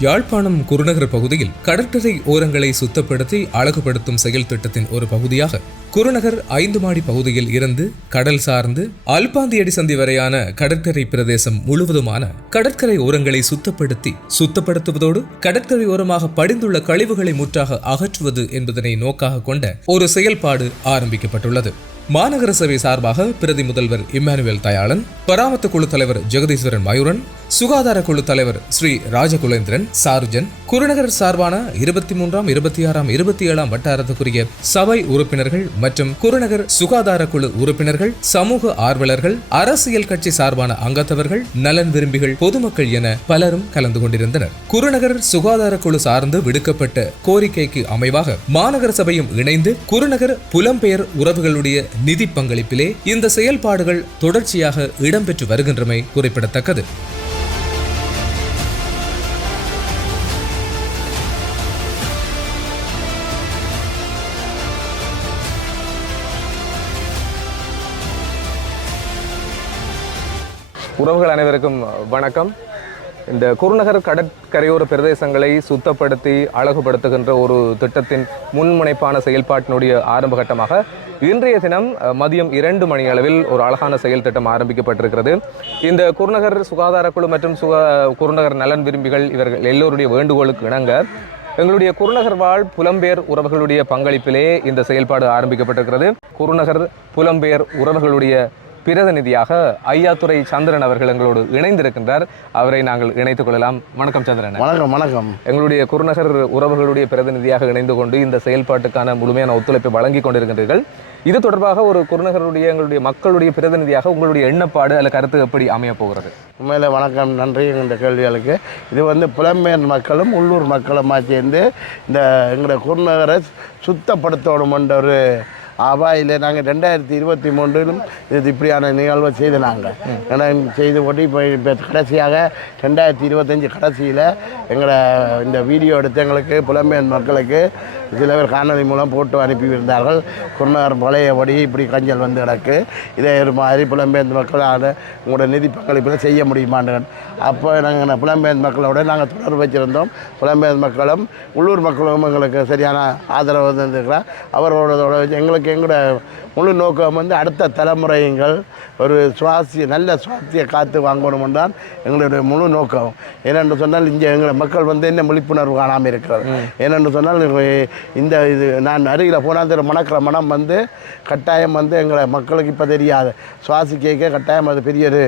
யாழ்ப்பாணம் குருநகர் பகுதியில் கடற்கரை ஓரங்களை சுத்தப்படுத்தி அழகுபடுத்தும் செயல் திட்டத்தின் ஒரு பகுதியாக குருநகர் ஐந்து மாடி பகுதியில் இருந்து கடல் சார்ந்து அல்பாந்தியடி சந்தி வரையான கடற்கரை பிரதேசம் முழுவதுமான கடற்கரை ஓரங்களை சுத்தப்படுத்தி சுத்தப்படுத்துவதோடு கடற்கரை ஓரமாக படிந்துள்ள கழிவுகளை முற்றாக அகற்றுவது என்பதனை நோக்காக கொண்ட ஒரு செயல்பாடு ஆரம்பிக்கப்பட்டுள்ளது. மாநகர சபை சார்பாக பிரதி முதல்வர் இம்மானுவேல் தயாளன் பராமத்து குழு தலைவர் ஜெகதீஸ்வரன் மயூரன் சுகாதார குழு தலைவர் ஸ்ரீ ராஜகுலேந்திரன் சாருஜன் குருநகர் சார்பான இருபத்தி மூன்றாம் இருபத்தி ஆறாம் இருபத்தி ஏழாம் வட்டாரத்துக்குரிய சபை உறுப்பினர்கள் மற்றும் குருநகர் சுகாதார குழு உறுப்பினர்கள் சமூக ஆர்வலர்கள் அரசியல் கட்சி சார்பான அங்கத்தவர்கள் நலன் விரும்பிகள் பொதுமக்கள் என பலரும் கலந்து கொண்டிருந்தனர். குருநகர் சுகாதார குழு சார்ந்து விடுக்கப்பட்ட கோரிக்கைக்கு அமைவாக மாநகர சபையும் இணைந்து குருநகர் புலம்பெயர் உறவுகளுடைய நிதி பங்களிப்பிலே இந்த செயல்பாடுகள் தொடர்ச்சியாக இடம்பெற்று வருகின்றமை குறிப்பிடத்தக்கது. உறவுகள் அனைவருக்கும் வணக்கம். இந்த குருநகர் கடற்கரையோர பிரதேசங்களை சுத்தப்படுத்தி அழகுபடுத்துகின்ற ஒரு திட்டத்தின் முன்முனைப்பான செயல்பாட்டினுடைய ஆரம்ப கட்டமாக இன்றைய தினம் மதியம் இரண்டு மணி அளவில் ஒரு அழகான செயல் திட்டம் ஆரம்பிக்கப்பட்டிருக்கிறது. இந்த குருநகர் சுகாதார குழு மற்றும் சுகா குருநகர் நலன் விரும்பிகள் இவர்கள் எல்லோருடைய வேண்டுகோளுக்கு இணங்க எங்களுடைய குருநகர் வாழ் புலம்பெயர் உறவுகளுடைய பங்களிப்பிலே இந்த செயல்பாடு ஆரம்பிக்கப்பட்டிருக்கிறது. குருநகர் புலம்பெயர் உறவுகளுடைய பிரதிநிதியாக ஐயாத்துறை சந்திரன் அவர்கள் எங்களோடு இணைந்திருக்கின்றார். அவரை நாங்கள் இணைத்துக் கொள்ளலாம். வணக்கம் சந்திரன். வணக்கம் வணக்கம். எங்களுடைய குருநகர் உறவுகளுடைய பிரதிநிதியாக இணைந்து கொண்டு இந்த செயல்பாட்டுக்கான முழுமையான ஒத்துழைப்பை வழங்கி கொண்டிருக்கின்றீர்கள். இது தொடர்பாக ஒரு குருநகருடைய எங்களுடைய மக்களுடைய பிரதிநிதியாக உங்களுடைய எண்ணப்பாடு அல்ல கருத்து எப்படி அமைய போகிறது? உண்மையில் வணக்கம் நன்றி இந்த கேள்விகளுக்கு. இது வந்து புலம்பெயர் மக்களும் உள்ளூர் மக்களுமா சேர்ந்து இந்த எங்களோட குருநகரை சுத்தப்படுத்தணுமென்ற ஒரு அபாயில் நாங்கள் ரெண்டாயிரத்தி இருபத்தி மூன்றிலும் இது இப்படியான நிகழ்வை செய்து நாங்கள் ஏன்னா செய்து போட்டு இப்போ இப்போ கடைசியாக ரெண்டாயிரத்தி இருபத்தஞ்சி கடைசியில் எங்களை இந்த வீடியோ எடுத்து எங்களுக்கு புலம்பெயர் மக்களுக்கு சில பேர் காணொலி மூலம் போட்டு அனுப்பியிருந்தார்கள். குருநகர் பழையபடி இப்படி கஞ்சல் வந்து கிடக்கு. இதே ஒரு மாதிரி புலம்பெயர்ந்த மக்கள் அதை உங்களோட நிதி பங்களிப்பில் செய்ய முடியுமான்னு அப்போ நாங்கள் புலம்பெயர்ந்த மக்களோட நாங்கள் தொடர்பு வச்சுருந்தோம். புலம்பெயர்ந்த மக்களும் உள்ளூர் மக்களும் எங்களுக்கு சரியான ஆதரவு தந்துருக்கிறோம் அவர்களோட எங்களுக்கு எங்களோட முழு நோக்கம் வந்து அடுத்த தலைமுறைகள் ஒரு சுவாசிய நல்ல சுவாசிய காற்று வாங்கணும் தான் எங்களுடைய முழு நோக்கம். ஏனென்று சொன்னால் இங்கே எங்களை மக்கள் வந்து என்ன விழிப்புணர்வு காணாமல் இருக்கிறது. ஏனென்று சொன்னால் இந்த இது நான் அருகில் போனால் தெரியும் மணக்கிற மனம் வந்து கட்டாயம் வந்து எங்களை மக்களுக்கு இப்போ தெரியாது. சுவாசிக்க கட்டாயம் அது பெரிய ஒரு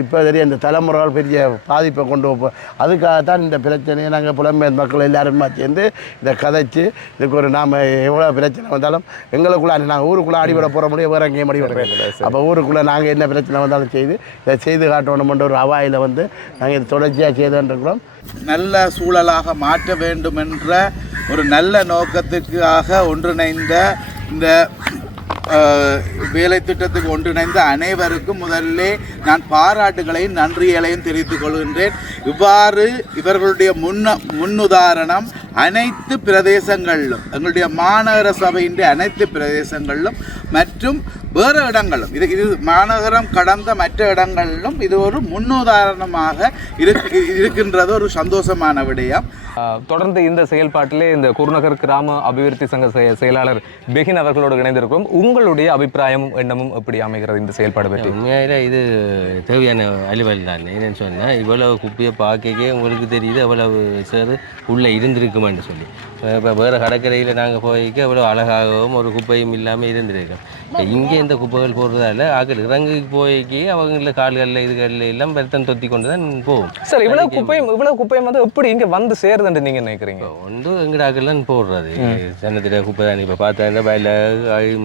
இப்போ தெரியும் இந்த தலைமுறைகள் பெரிய பாதிப்பை கொண்டு வைப்போம் அதுக்காக தான் இந்த பிரச்சனையை நாங்கள் புலம்பெயர் மக்கள் எல்லாருமா சேர்ந்து இதை கதைச்சு இதுக்கு ஒரு நாம் எவ்வளோ பிரச்சனை வந்தாலும் எங்களுக்குள்ள நாங்கள் ஊருக்குள்ளே அடிபட போகிற முடியும் வேறு எங்கேயும் அடிபட அப்போ ஊருக்குள்ளே நாங்கள் என்ன பிரச்சனை வந்தாலும் செய்து இதை செய்து காட்டணுமென்ற ஒரு அவாயில் வந்து நாங்கள் இது தொடர்ச்சியாக செய்துருக்கிறோம் நல்ல சூழலாக மாற்ற வேண்டும் என்ற ஒரு நல்ல நோக்கத்துக்காக ஒன்றிணைந்த இந்த வேலை திட்டத்துக்கு ஒன்றிணைந்த அனைவருக்கும் முதல்ல நான் பாராட்டுகளையும் நன்றிகளையும் தெரிவித்துக் கொள்கின்றேன். இவ்வாறு இவர்களுடைய முன்ன முன்னுதாரணம் அனைத்து பிரதேசங்களிலும் எங்களுடைய மாநகர சபையின் அனைத்து பிரதேசங்களிலும் மற்றும் வேறு இடங்களும் இது இது மாநகரம் கடந்த மற்ற இடங்களிலும் இது ஒரு முன்னுதாரணமாக இருக்கு இருக்கின்றது. ஒரு சந்தோஷமான விடயம். தொடர்ந்து இந்த செயல்பாட்டிலே இந்த குருநகர் கிராம அபிவிருத்தி சங்க செயலாளர் பெகின் அவர்களோடு இணைந்திருக்கிறோம் உங்களுடைய அபிப்பிராயமும் எண்ணமும் எப்படி அமைகிறது இந்த செயல்பாடு பற்றி? உண்மையில இது தேவையான அலுவல் தான். என்னன்னு சொன்னால் இவ்வளவு குப்பையை பார்க்கவே உங்களுக்கு தெரியுது அவ்வளவு சார் உள்ளே இருந்திருக்குமான்னு சொல்லி. இப்போ வேறு கடற்கரையில் நாங்கள் போய்க்க அவ்வளோ அழகாகவும் ஒரு குப்பையும் இல்லாமல் இருந்திருக்கோம் இங்கே இந்த குப்பைகள் போடுறதால ஆக்கள் இறங்குக்கு போய்க்கு அவங்கள கால்களில் இதுகளில் எல்லாம் பெருத்தன் தொத்தி கொண்டு தான் போகும். சார் இவ்வளவு குப்பையும் இவ்வளவு குப்பையும் வந்து எப்படி இங்க வந்து சேருதுன்னு நீங்க நினைக்கிறீங்க? ஒன்று எங்கடாக்கெல்லாம் போடுறது சன்னத்தில் குப்பை தான் இப்போ பார்த்தா வயலில்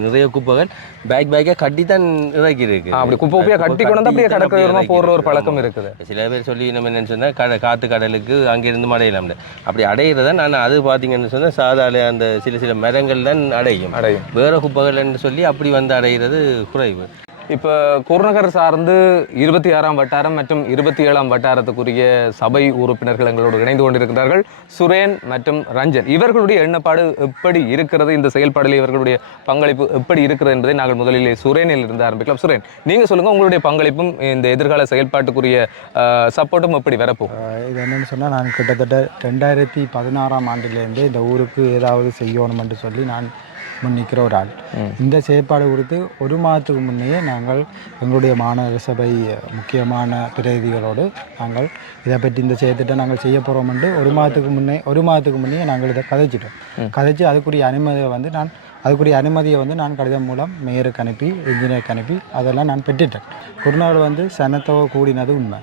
நிறைய குப்பைகள் பேக் பேக்காக கட்டி தான் இறக்கி இருக்கு அப்படி குப்பை குப்பையா கட்டி கொண்டு அப்படியே கடற்கரை போடுற ஒரு. பழக்கம். இருக்குது. சில பேர் சொல்லி நம்ம என்னன்னு சொன்னால் கடை காற்று கடலுக்கு அங்கேருந்து அடையலாம்ல அப்படி அடையிறத நான் அது பார்த்தீங்கன்னு சொன்னால் சாதால அந்த சில சில மரங்கள் தான் அடையும் அடையும் வேற குப்பைகள்னு சொல்லி அப்படி வந்து அடைகிறது குறைவு இப்போ குருநகர் சார்ந்து இருபத்தி ஆறாம் வட்டாரம் மற்றும் இருபத்தி ஏழாம் வட்டாரத்துக்குரிய சபை உறுப்பினர்கள் எங்களோடு இணைந்து கொண்டிருக்கிறார்கள். சுரேன் மற்றும் ரஞ்சன். இவர்களுடைய எண்ணப்பாடு எப்படி இருக்கிறது? இந்த செயல்பாடில் இவர்களுடைய பங்களிப்பு எப்படி இருக்கிறது என்பதை நாங்கள் முதலிலே சுரேனில் இருந்து ஆரம்பிக்கலாம். சுரேன் நீங்கள் சொல்லுங்கள் உங்களுடைய பங்களிப்பும் இந்த எதிர்கால செயல்பாட்டுக்குரிய சப்போர்ட்டும் எப்படி வரப்போகும் இது என்னென்னு சொன்னால் நான் கிட்டத்தட்ட ரெண்டாயிரத்தி பதினாறாம் ஆண்டிலேருந்து இந்த ஊருக்கு ஏதாவது செய்யணும்னு சொல்லி நான் முன் நிற்கிற ஒரு ஆள். இந்த செயற்பாடு குறித்து ஒரு மாதத்துக்கு முன்னையே நாங்கள் எங்களுடைய மாநகர சபை முக்கியமான பிரதிநிதிகளோடு நாங்கள் இதை பற்றி இந்த செயற்திட்டம் நாங்கள் செய்ய போகிறோம்னு ஒரு மாதத்துக்கு முன்னே ஒரு மாதத்துக்கு முன்னே நாங்கள் இதை கதைச்சிட்டோம். கதைச்சு அதுக்குரிய அனுமதியை வந்து நான் அதுக்குரிய அனுமதியை வந்து நான் கடிதம் மூலம் மேயருக்கு அனுப்பி இன்ஜினியருக்கு அனுப்பி அதெல்லாம் நான் பெற்றுட்டேன். குருநாடு வந்து சனத்தொகை கூடினது உண்மை.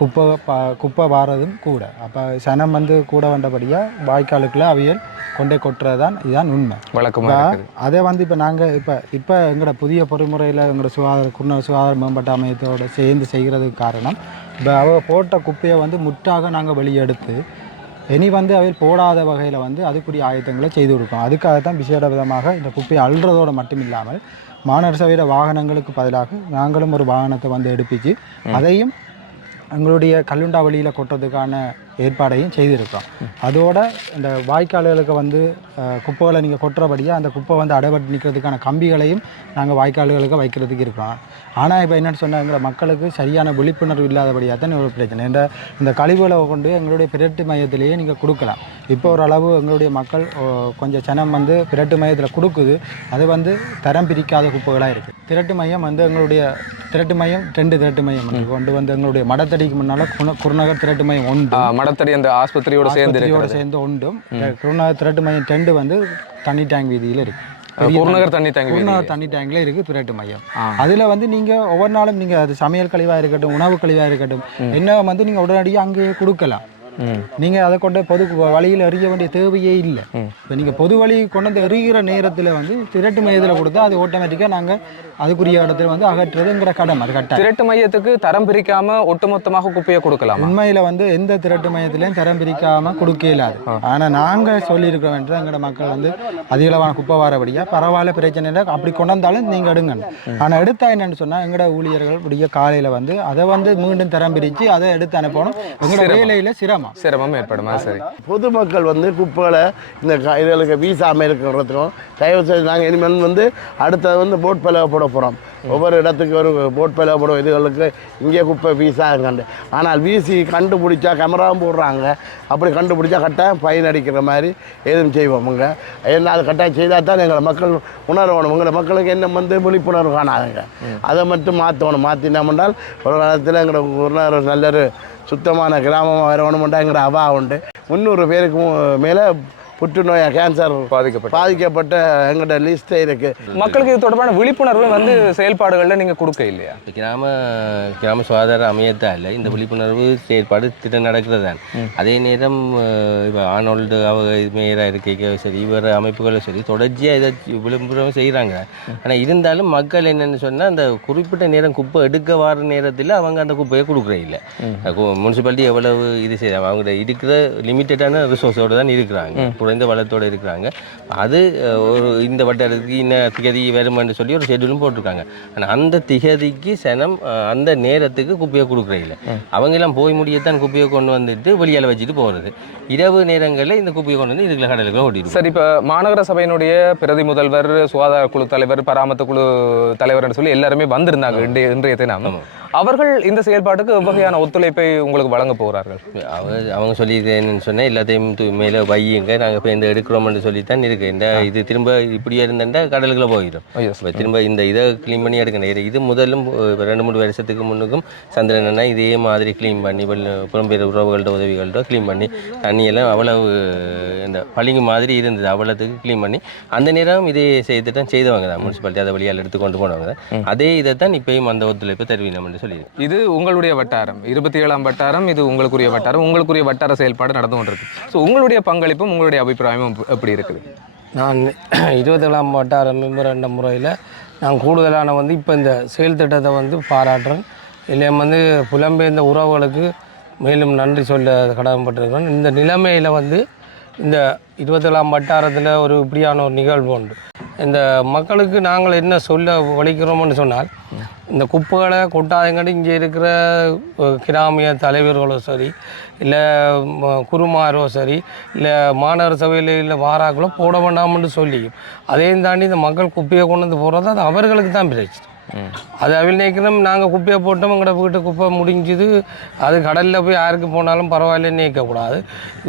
குப்பை பா குப்பை வாரதும் கூட. அப்போ சனம் வந்து கூட வந்தபடியாக வாய்க்காலுக்குள்ள அவியல் கொண்டே கொட்டுறது தான் இதுதான் உண்மை. வழக்கமாக அதை வந்து இப்போ நாங்கள் இப்போ இப்போ எங்களோட புதிய பொறிமுறையில் எங்களோட சுகாதார குருண சுகாதார மேம்பாட்டு அமையத்தோட சேர்ந்து செய்கிறதுக்கு காரணம் இப்போ அவ போட்ட குப்பையை வந்து முற்றாக நாங்கள் வெளியெடுத்து இனி வந்து அவையில் போடாத வகையில் வந்து அதுக்குரிய ஆயத்தங்களை செய்து கொடுக்கோம் அதுக்காக தான் விசேட விதமாக இந்த குப்பையை அள்ளுறதோடு மட்டும் இல்லாமல் மாநகர சபையோட வாகனங்களுக்கு பதிலாக நாங்களும் ஒரு வாகனத்தை வந்து எடுப்பிச்சு அதையும் எங்களுடைய கல்லுண்டா வழியில் கொட்டுறதுக்கான ஏற்பாடையும் செய்திருக்கோம் அதோட இந்த வாய்க்கால்களுக்கு வந்து குப்பைகளை நீங்கள் கொட்டுறபடியாக அந்த குப்பை வந்து அடைபட்டு நிற்கிறதுக்கான கம்பிகளையும் நாங்கள் வாய்க்கால்களுக்கு வைக்கிறதுக்கு இருக்கோம் ஆனால் இப்போ என்னென்னு சொன்னால் எங்களை மக்களுக்கு சரியான விழிப்புணர்வு இல்லாதபடியாக தான் ஒரு பிரச்சனை. இந்த இந்த கழிவுகளை கொண்டு எங்களுடைய பிரட்டு மையத்திலேயே நீங்கள் கொடுக்கலாம். இப்போ ஓரளவு எங்களுடைய மக்கள் கொஞ்சம் சனம் வந்து பிரட்டு மையத்தில் கொடுக்குது. அது வந்து தரம் பிரிக்காத குப்பைகளாக இருக்குது திரட்டு மையம் வந்து எங்களுடைய திரட்டு மையம் ரெண்டு திரட்டு மையம். கொண்டு வந்து எங்களுடைய மடத்தடிக்கு முன்னால் குருநகர் திரட்டு மையம் ஒன்று மடத்தடி அந்த ஆஸ்பத்திரியோட சேர்ந்து சேர்ந்து ஒன்றும் குருநகர் திரட்டு மையம் ரெண்டு வந்து தண்ணி டேங்க் வீதியில் இருக்கு. குருநகர் தண்ணி தாங்கி குருநகர் தண்ணி டேங்க்ல இருக்கு திரட்டு மையம். அதுல வந்து நீங்க ஒவ்வொரு நாளும் நீங்க அது சமையல் கழிவா இருக்கட்டும் உணவு கழிவா இருக்கட்டும் என்ன வந்து நீங்க உடனடியாக அங்கேயே கொடுக்கலாம். நீங்க அதை கொண்டு பொது வழியில் எறிய வேண்டிய தேவையே இல்லை. இப்போ நீங்க பொது வழி கொண்டு வந்து எறிகிற நேரத்துல வந்து திரட்டு மையத்தில் கொடுத்தா அது ஆட்டோமேட்டிக்கா நாங்க அதுக்குரிய இடத்துல வந்து அகற்றுறதுங்கிற கடமை அது கட்டாயம். திரட்டு மையத்துக்கு தரம் பிரிக்காம ஒட்டுமொத்தமாக குப்பையை கொடுக்கலாமா? உண்மையில வந்து எந்த திரட்டு மையத்திலையும் தரம் பிரிக்காம கொடுக்க இயலாது ஆனா நாங்க சொல்லியிருக்கிறோம் என்று எங்களோட மக்கள் வந்து அதிகளவான குப்பை வரபடியா பரவாயில்ல பிரச்சனை இல்லை அப்படி கொண்டு வந்தாலும் நீங்க எடுங்க ஆனா எடுத்தா என்னன்னு சொன்னா எங்களோட ஊழியர்கள் விடிய காலையில வந்து அதை வந்து மீண்டும் தரம் பிரிச்சு அதை எடுத்து அனுப்பணும். எங்களோட சிரமம். வேலையில சிரமம். சிரமம் ஏற்படுமா? சரி. பொதுமக்கள் வந்து குப்பைகளை இந்த க- இதுகளுக்கு வீசாமல் இருக்கிறதுக்கும் தயவு செய்து நாங்கள் இனிமேல் வந்து அடுத்தது வந்து போட் பலவை போட போகிறோம் ஒவ்வொரு இடத்துக்கு ஒரு போட் பலவை போடும் இதுகளுக்கு இங்கே குப்பை வீசாங்கண்டு ஆனால் வீசி கண்டுபிடிச்சா கேமராவும் போடுறாங்க. அப்படி கண்டுபிடிச்சா கட்டாயம் ஃபைன் அடிக்கிற மாதிரி எதுவும் செய்வோமுங்க. ஏன்னா அது கட்டாயம் செய்தால் தான் எங்களை மக்கள் உணரணும். எங்களை மக்களுக்கு என்ன வந்து விழிப்புணர்வு காணாதுங்க. அதை மட்டும் மாற்றணும் மாற்றினோம்னால் ஒரு காலத்தில் எங்களை ஒரு நல்ல ஒரு சுத்தமான கிராமமாக வரணுமெண்டா எங்கிற அவா உண்டு முந்நூறு பேருக்கு மேலே புற்றுநோய் கேன்சர் பாதிக்கப்பட்ட பாதிக்கப்பட்ட எங்கிட்ட லிஸ்ட்டே இருக்கு. மக்களுக்கு இது தொடர்பான விழிப்புணர்வு வந்து செயல்பாடுகள்ல நீங்க கொடுக்க இல்லையா? கிராம கிராம சுகாதார அமையத்தால் இந்த விழிப்புணர்வு செயற்பாடு திட்டம் நடக்கிறது தான் அதே நேரம் இப்போ ஆனோல்டு அவங்க மேயராக இருக்க சரி வேறு அமைப்புகளும் சரி தொடர்ச்சியாக இதை விளம்பரம் செய்கிறாங்க ஆனால் இருந்தாலும் மக்கள் என்னென்னு சொன்னால் அந்த குறிப்பிட்ட நேரம் குப்பை எடுக்க வர நேரத்தில் அவங்க அந்த குப்பையை கொடுக்குறே இல்லை. முனிசிபாலிட்டி எவ்வளவு இது செய்ய அவங்க இருக்கிற லிமிட்டடான ரிசோர்ஸோடு தான் இருக்கிறாங்க. குறைந்த வளத்தோடு இருக்கிறாங்க. அது ஒரு இந்த வட்டாரத்துக்கு இன்ன திகதி வருமானு சொல்லி ஒரு ஷெட்யூலும் போட்டிருக்காங்க. ஆனால் அந்த திகதிக்கு சனம் அந்த நேரத்துக்கு குப்பையை கொடுக்குறே இல்லை. அவங்க எல்லாம் போய் முடியத்தான் குப்பையை கொண்டு வந்துட்டு வெளியால் வச்சுட்டு போகிறது இரவு நேரங்களில் இந்த குப்பையை கொண்டு வந்து இதுக்குள்ள கடலுக்குள்ள ஓட்டிடுவோம் சரி இப்ப மாநகர சபையினுடைய பிரதி முதல்வர் சுகாதார குழு தலைவர் பராமத்து குழு தலைவர்னு சொல்லி எல்லாருமே வந்திருந்தாங்க இன்றைய இன்றைய தினம். அவர்கள் இந்த செயல்பாட்டுக்கு எவ்வகையான ஒத்துழைப்பை உங்களுக்கு வழங்க போகிறார்கள் அவங்க அவங்க சொல்லியிருக்க என்னன்னு சொன்னால் எல்லாத்தையும் மேலே வையுங்க. நாங்கள் இப்போ இந்த எடுக்கிறோம்னு சொல்லி தான் இருக்கு. இந்த இது திரும்ப இப்படியே இருந்தேன்டா கடலுக்குள்ள போயிடும். இப்போ திரும்ப இந்த இதை க்ளீன் பண்ணி எடுக்கணும். இது- முதலும் ரெண்டு மூணு வருஷத்துக்கு முன்னுக்கும் சந்திரன் அண்ணா இதே மாதிரி க்ளீன் பண்ணி புலம்பெயர் உறவுகள்ட்ட உதவிகள்ட்ட க்ளீன் பண்ணி தண்ணியெல்லாம் அவ்வளவு இந்த பளிங்கு மாதிரி இருந்தது. அவ்வளோத்துக்கு க்ளீன் பண்ணி அந்த நேரம் இதே செய்துதான் செய்தவங்க தான். முனிசிபாலிட்டி அதை வழியால் எடுத்து கொண்டு போனவங்க தான். அதே இதை தான் இப்பயும் அந்த ஒத்துழைப்பை தருவினோம்னு சொல்லி இது உங்களுடைய வட்டாரம். இருபத்தி ஏழாம் வட்டாரம் இது உங்களுக்குரிய வட்டாரம். உங்களுக்குரிய வட்டார செயல்பாடு நடந்து கொண்டிருக்கு. ஸோ உங்களுடைய பங்களிப்பும் உங்களுடைய அபிப்பிராயமும் எப்- எப்படி இருக்குது? நான் இருபத்தேழாம் வட்டார மெம்பர் என்ற முறையில் நான் கூடுதலான வந்து இப்போ இந்த செயல் திட்டத்தை வந்து பாராட்டுறேன். இல்லை வந்து புலம்பெயர்ந்த உறவுகளுக்கு மேலும் நன்றி சொல்ல கடமைப்பட்டிருக்கிறேன். இந்த நிலைமையில் வந்து இந்த இருபத்தேழாம் வட்டாரத்தில் ஒரு இப்படியான ஒரு நிகழ்வு உண்டு. இந்த மக்களுக்கு நாங்கள் என்ன சொல்ல வலிக்கிறோம்னு சொன்னால் இந்த குப்பைகளை கொட்டாதங்காட்டி இங்கே இருக்கிற கிராமிய தலைவர்களோ சரி இல்லை குருமாரோ சரி இல்லை மாநகர சபையில் இல்லை வாராக்களோ போட வேண்டாம்னு சொல்லி அதையும் தாண்டி இந்த மக்கள் குப்பையை கொண்டு வந்து போடுறது அது அவர்களுக்கு தான் பிரச்சனை. அது அவள் நினைக்கணும் நாங்கள் குப்பையை போட்டோம் எங்கட வீட்டு குப்பை முடிஞ்சுது. அது கடலில் போய் யாருக்கு போனாலும் பரவாயில்ல நினைக்கக்கூடாது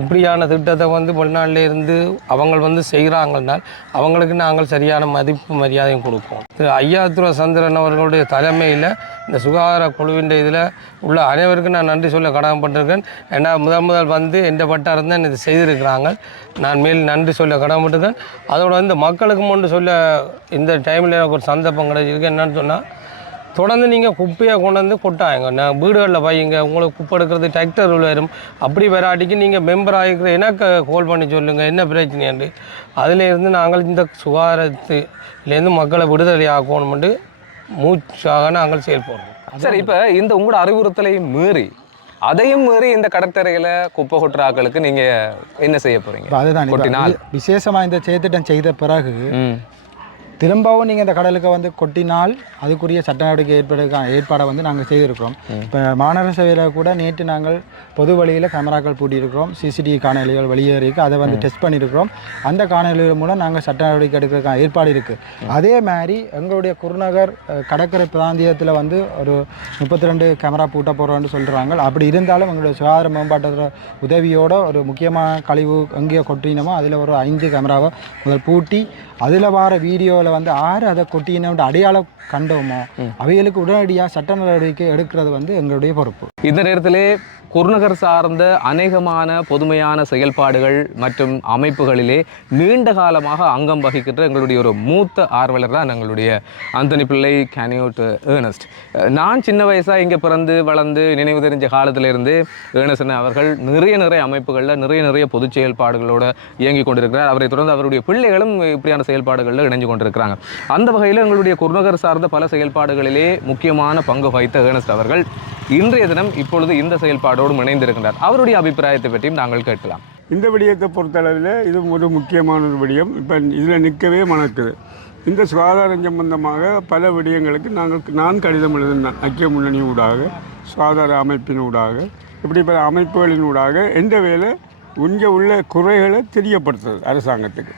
இப்படியான திட்டத்தை வந்து வெளிநாட்டில் இருந்து அவங்க வந்து செய்கிறாங்கன்னால் அவங்களுக்கு நாங்கள் சரியான மதிப்பு மரியாதையும் கொடுப்போம். திரு ஐயாத்துர சந்திரன் அவர்களுடைய தலைமையில் இந்த சுகாதார குழுவின் இதில் உள்ள அனைவருக்கும் நான் நன்றி சொல்ல கடமைப்பட்டிருக்கேன். ஏன்னா முதல் முதல் வந்து எந்த பட்டாரம் தான் இது செய்திருக்கிறாங்க. நான் மேல் நன்றி சொல்ல கடமைப்பட்டிருக்கேன். அதோட வந்து மக்களுக்கு முன்னு சொல்ல இந்த டைமில் எனக்கு ஒரு சந்தர்ப்பம் கிடைச்சிருக்கு. என்னன்னு சொன்னால் தொடர்ந்து நீங்கள் குப்பையை கொண்டு வந்து கொட்டாங்க. நான் வீடுகளில் வையுங்க உங்களுக்கு குப்பை எடுக்கிறது டிராக்டர் வரும். அப்படி வராட்டிக்கு நீங்கள் மெம்பர் ஆகிக்கிற எனக்கு கால் பண்ணி சொல்லுங்கள் என்ன பிரச்சனையாண்டு அதில் இருந்து நாங்கள் இந்த சுகாதாரத்துலேருந்து மக்களை விடுதலை ஆக்கணும்னு மூச்சாக நாங்கள் செயல்படுறோம் சரி இப்போ இந்த உங்களோட அறிவுறுத்தலை மீறி அதையும் மீறி இந்த கடற்கரையில குப்பை கொட்டுற ஆட்களுக்கு நீங்க என்ன செய்ய போறீங்க? இப்போ அதுதான் இப்ப கொட்டினால்? வி- விசேஷமா இந்த செயற்திட்டம் செய்த பிறகு திரும்பவும் நீங்கள் இந்த கடலுக்கு வந்து கொட்டினால் அதுக்குரிய சட்ட நடவடிக்கை ஏற்படுறதுக்கான ஏற்பாடை வந்து நாங்கள் செய்திருக்கிறோம். இப்போ மாநகர சபையில் கூட நேற்று நாங்கள் பொது வழியில் கேமராக்கள் பூட்டியிருக்கிறோம். சிசிடிவி காணொலிகள் வெளியே இருக்குது அதை வந்து டெஸ்ட் பண்ணியிருக்கிறோம். அந்த காணொலிகள் மூலம் நாங்கள் சட்ட நடவடிக்கை எடுக்கிறதுக்கான ஏற்பாடு இருக்குது அதே மாதிரி எங்களுடைய குருநகர் கடற்கரை பிராந்தியத்தில் வந்து ஒரு முப்பத்தி ரெண்டு கேமரா பூட்ட போகிறோம்னு சொல்கிறாங்க அப்படி இருந்தாலும் எங்களுடைய சுகாதார மேம்பாட்டு உதவியோட ஒரு முக்கியமான கழிவு எங்கேயோ கொட்டினமோ அதில் ஒரு ஐந்து கேமராவை முதல் பூட்டி அதில் வர வீடியோவில் வந்து ஆறு அதை கொட்டினோட அடையாளம் கண்டோமோ அவைகளுக்கு உடனடியாக சட்ட நடவடிக்கை எடுக்கிறது வந்து எங்களுடைய பொறுப்பு. இந்த நேரத்திலே குருநகர் சார்ந்த அநேகமான பொதுமையான செயல்பாடுகள் மற்றும் அமைப்புகளிலே நீண்ட காலமாக அங்கம் வகிக்கின்ற எங்களுடைய ஒரு மூத்த ஆர்வலர் தான் எங்களுடைய அந்தனி பிள்ளை கேனியோட் ஏர்னஸ்ட் நான் சின்ன வயசாக இங்கே பிறந்து வளர்ந்து நினைவு தெரிஞ்ச காலத்திலிருந்து ஏர்னஸ்ட் அவர்கள் நிறைய நிறைய அமைப்புகளில் நிறைய நிறைய பொது செயல்பாடுகளோடு இயங்கி கொண்டிருக்கிறார். அவரை தொடர்ந்து அவருடைய பிள்ளைகளும் இப்படியான செயல்பாடுகளில் இணைஞ்சு கொண்டிருக்கிறாங்க. அந்த வகையில் எங்களுடைய குருநகர் சார்ந்த பல செயல்பாடுகளிலே முக்கியமான பங்கு வகித்த ஏர்னஸ்ட் அவர்கள் இன்றைய தினம் இப்பொழுது இந்த செயல்பாடோடு இணைந்திருக்கின்றார். அவருடைய அபிப்பிராயத்தை பற்றியும் நாங்கள் கேட்கலாம். இந்த விடயத்தை பொறுத்தளவில் இது ஒரு முக்கியமான ஒரு விடயம். இப்போ இதில் நிற்கவே மணக்குது. இந்த சுகாதாரம் சம்பந்தமாக பல விடயங்களுக்கு நாங்கள் நான் கடிதம் எழுதினேன். ஐக்கிய முன்னணி ஊடாக சுகாதார அமைப்பின் ஊடாக இப்படி பல அமைப்புகளின் ஊடாக எந்த வேலை இங்கே உள்ள குறைகளை தெரியப்படுத்துறது அரசாங்கத்துக்கு.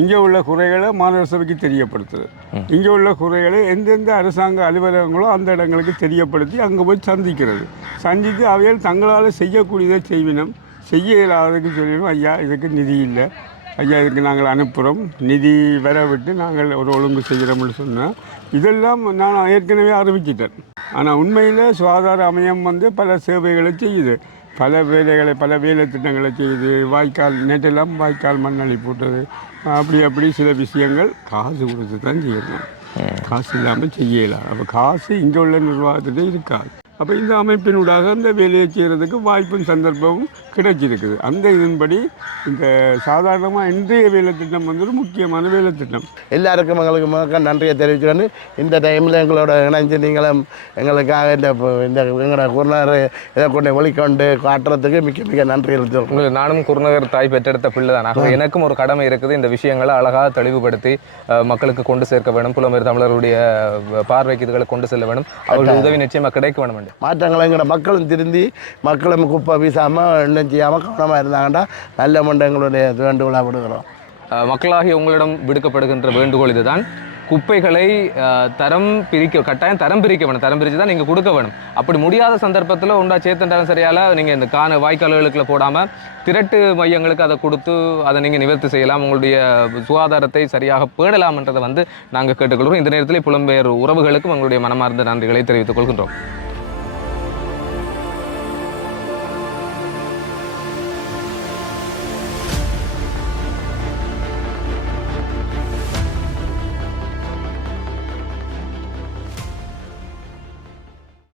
இங்கே உள்ள குறைகளை மாநகர சபைக்கு தெரியப்படுத்துது. இங்கே உள்ள குறைகளை எந்தெந்த அரசாங்க அலுவலகங்களோ அந்த இடங்களுக்கு தெரியப்படுத்தி அங்கே போய் சந்திக்கிறது. சந்தித்து அவைகள் தங்களால் செய்யக்கூடியதை செய்வினம். செய்ய இயலாததுக்கு சொல்லிடும் ஐயா இதுக்கு நிதி இல்லை. ஐயா இதுக்கு நாங்கள் அனுப்புகிறோம் நிதி வர விட்டு நாங்கள் ஒரு ஒழுங்கு செய்கிறோம்னு சொன்னால் இதெல்லாம் நான் ஏற்கனவே அறிவிச்சிட்டேன். ஆனால் உண்மையில் சுகாதார அமையம் வந்து பல சேவைகளை செய்யுது. பல வேலைகளை பல வேலை திட்டங்களை செய்யுது வாய்க்கால் நேற்றெல்லாம் வாய்க்கால் மண்ணளி போட்டது. அப்படி அப்படி சில விஷயங்கள் காசு கொடுத்து தான் செய்யணும் காசு இல்லாமல் செய்யலாம் அப்போ காசு இங்கே உள்ள நிர்வாகத்திலே இருக்காது. அப்போ இந்த அமைப்பினூடாக அந்த வேலையை செய்கிறதுக்கு வாய்ப்பும் சந்தர்ப்பமும் கிடைச்சிருக்குது. அந்த இதன்படி இந்த சாதாரணமாக இன்றைய வேலை திட்டம் வந்து ஒரு முக்கியமான வேலை திட்டம். எல்லாருக்கும் எங்களுக்கு முதற்க நன்றியை தெரிவிச்சுக்கொண்டு இந்த டைமில் எங்களோட இணைஞ்சு நீங்களும் எங்களுக்காக இந்த இந்த எங்களோட குருநாதர் இதை கொண்டு வெளிக்கொண்டு காட்டுறதுக்கு மிக்க மிக நன்றி உங்களுக்கு நானும் குருநகர் தாய் பெற்றெடுத்த பிள்ளை தான் ஆகவே எனக்கும் ஒரு கடமை இருக்குது. இந்த விஷயங்களை அழகாக தெளிவுபடுத்தி மக்களுக்கு கொண்டு சேர்க்க வேணும். புலம்பெயர் தமிழருடைய பார்வைக்கு இதுகளை கொண்டு செல்ல வேணும். அவர்களுடைய உதவி நிச்சயமாக கிடைக்க வேணும் என்று. மாற்றங்களை எங்களோட மக்களும் திருந்தி மக்களும் குப்பை வீசாமல் இன்னும் செய்யாமல் கவனமாக இருந்தாங்கன்னா நல்ல மண்டங்களுடைய வேண்டுகோளாக விடுகிறோம். மக்களாகிய உங்களிடம் விடுக்கப்படுகின்ற வேண்டுகோள் இதுதான். குப்பைகளை தரம் பிரிக்க கட்டாயம் தரம் பிரிக்க வேணும். தரம் பிரித்து தான் நீங்கள் கொடுக்க வேணும். அப்படி முடியாத சந்தர்ப்பத்தில் உண்டா சேத்தண்டாலும் சரியால நீங்கள் இந்த காண வாய்க்கால்களுக்குள்ள போடாமல் திரட்டு மையங்களுக்கு அதை கொடுத்து அதை நீங்கள் நிவர்த்தி செய்யலாம். உங்களுடைய சுகாதாரத்தை சரியாக பேடலாம்ன்றதை வந்து நாங்கள் கேட்டுக்கொள்கிறோம். இந்த நேரத்தில் புலம்பெயர் உறவுகளுக்கும் எங்களுடைய மனமார்ந்த நன்றிகளை தெரிவித்துக் கொள்கின்றோம்.